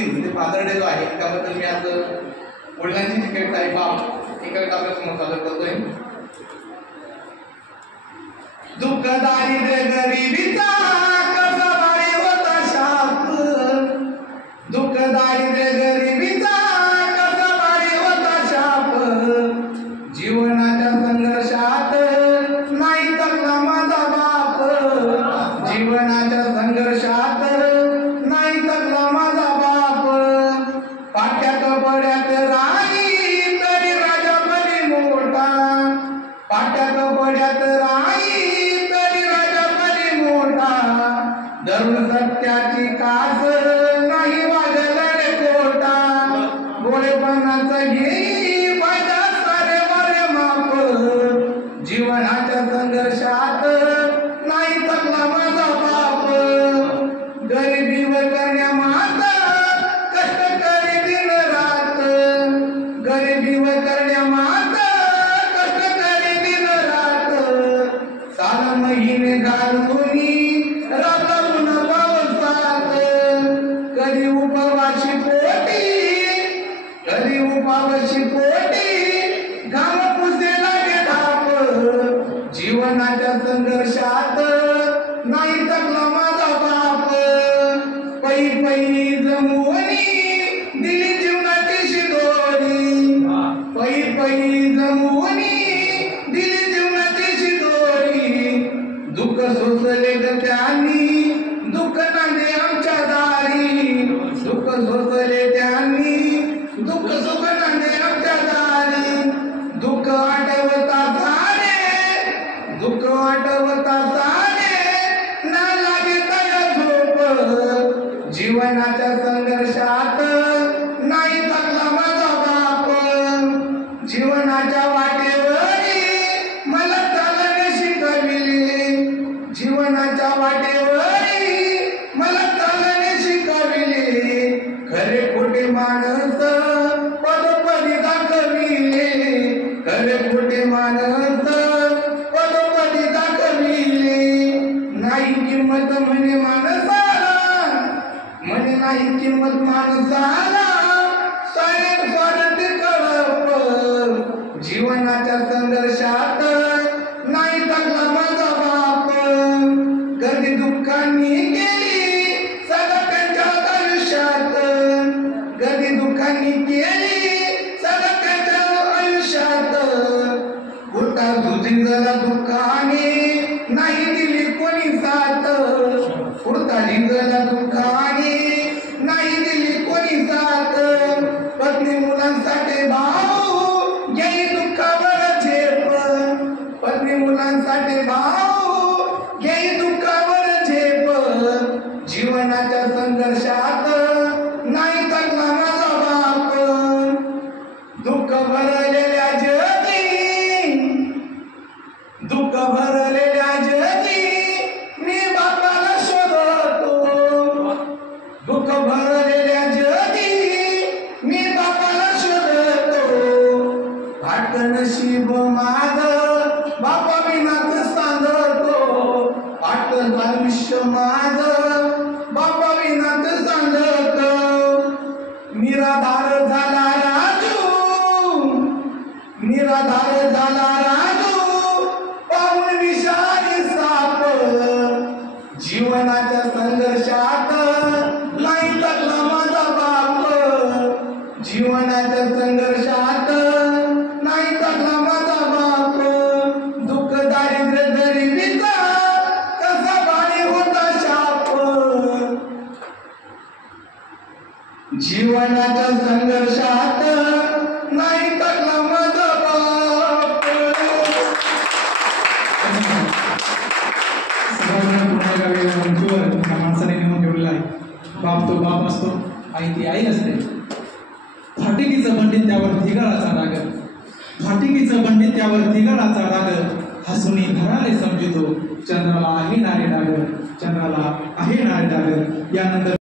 दिन म्हणजे father day जो आहे त्याबद्दल मी आज वडिलांची जी कविता आहे बाप ही कविता आपल्या समोर सादर करतोय. दुःख दारिद्र्य गरिबीचा कसा बाळी होता शाप, दुःख दारिद्र्य गरिबीचा कसा बाळी होता शाप, जीवनाच्या संघर्षात नाही थकला माझा बाप, जीवनाच्या संघर्षात नाही थकला माझा बाप, पाट्यात पड्यात राही तरी राजा बली मोठा, पाट्यात पड्यात राही तरी राजा बली मोठा, धरून सत्याची कास नाही वागला रे खोटा, गोळेपणाचं घेई माझ्या सारे बरे माप, जीवनाच्या संघर्षात नाही थकला माझा बाप, गरिबीवर करण्या माता कष्ट करी दिन रात, गरिबीवर करण्या माता कष्ट करी दिन रात, साल महिने घालून राबून पावसात, कधी उपवाशी पोटी कधी उपावशी पोटी घाम पुसे लागे धाप, जीवनाच्या संघर्षात नाही थकला माझा बाप, पै पै जमुनी दिली जीवनाची शिदोरी, पै पै जमुनी दिली जीवनाची शिदोरी, दुःख सोसले ग त्यांनी दुःख नांदे आमच्या दारी, दुःख सोसले त्यांनी दुःख सुख नांदे आमच्या दारी, दुःख आठवता सारे दुःख आठवता सारे ना लागे तया झोप, जीवनाच्या संघर्षात नाही थकला माझा बाप, जीवनाच्या वाटेवरी मला चालणे शिकविले, जीवनाच्या वाटेवरी मला चालणे शिकविले, खरे खोटे माणस पदोपदी दाखविले, खरे खोटे माणस पदोपदी दाखविले, नाही किंमत म्हणे माणसाला, म्हणे नाही किंमत माणसाला, सारे स्वार्थ कळप, जीवनाच्या संघर्षात नाही थकला माझा बाप, कधी दुःखांनी गेली सदा त्यांच्या आयुष्यात, कधी दुःखांनी गेली सदा त्यांच्या आयुष्यात, कुठा झुंजला दुःखाने नाही दिली कोणी साथ, कुठा झिंजला दुःखाने नाही दिली कोणी साथ, पत्नी मुलांसाठी भाऊ घेई दुःखावर झेप, पत्नी मुलांसाठी भाऊ घेई दुःखावर झेप, जीवनाच्या संघर्षात नाही थकला माझा बाप, दुःख भरलेल्या जगी दुःख भरलेल्या जगी मी बापाला शोधतो, दुःख भरलेल्या जगी मी बापाला शोधतो, भाट नशीब माझं बापा विनात सांगतो, भाट आयुष्य माझं बापा विनात सांगतो, निराधार झाला राजू, निराधार झाला राजू, पाहून विषारी साप, जीवनाच्या संघर्षात नाही थकला माझा बाप, जीवनाच्या संघर्षात नाही थकला माझा बाप, दुःख दारिद्र्य गरिबीचा कसा बाळी होता शाप, जीवनाच्या संघर्षात नाही थकला माझा बाप. माणसाने नेऊन ठेवलेला आहे. बाप तो बाप असतो, आई ती आई असते. फाटिकीचं बंडीत त्यावर धिगाळाचा डाग, फाटिकीचं बंडीत त्यावर धिगाळाचा डाग, हसुनी धराले समजितो, चंद्राला आहे नारे डाग, चंद्राला आहे नारे डाग. यानंतर